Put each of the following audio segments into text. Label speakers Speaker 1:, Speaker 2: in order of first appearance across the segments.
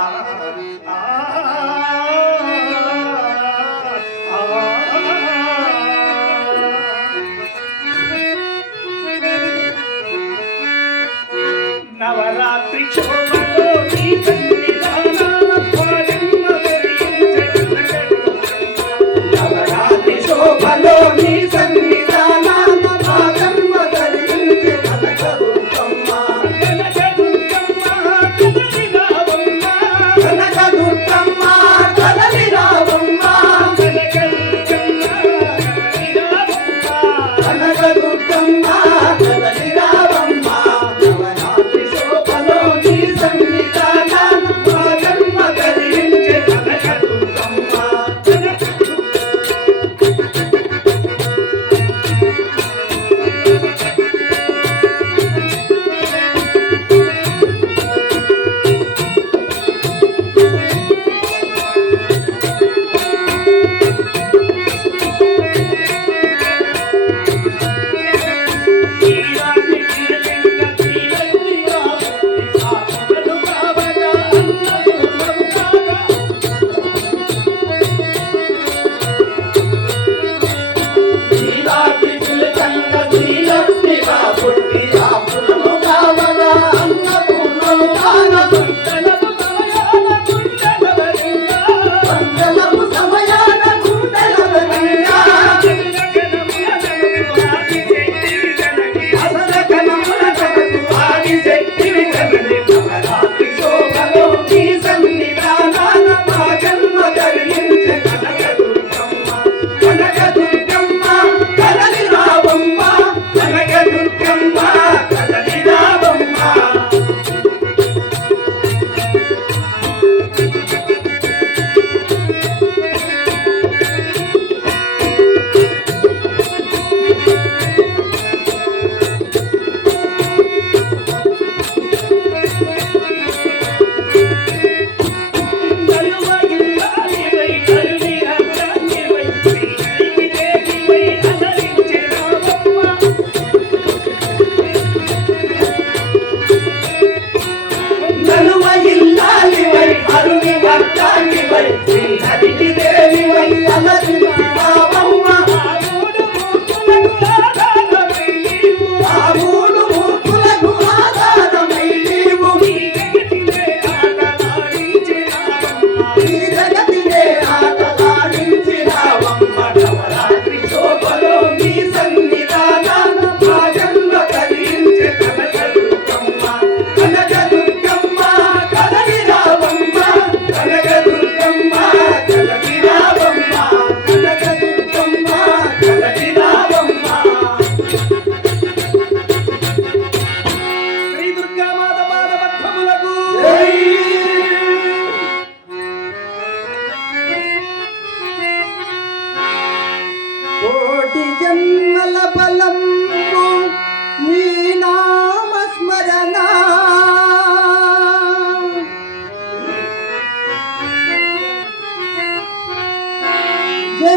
Speaker 1: পাহাড়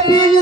Speaker 1: baby.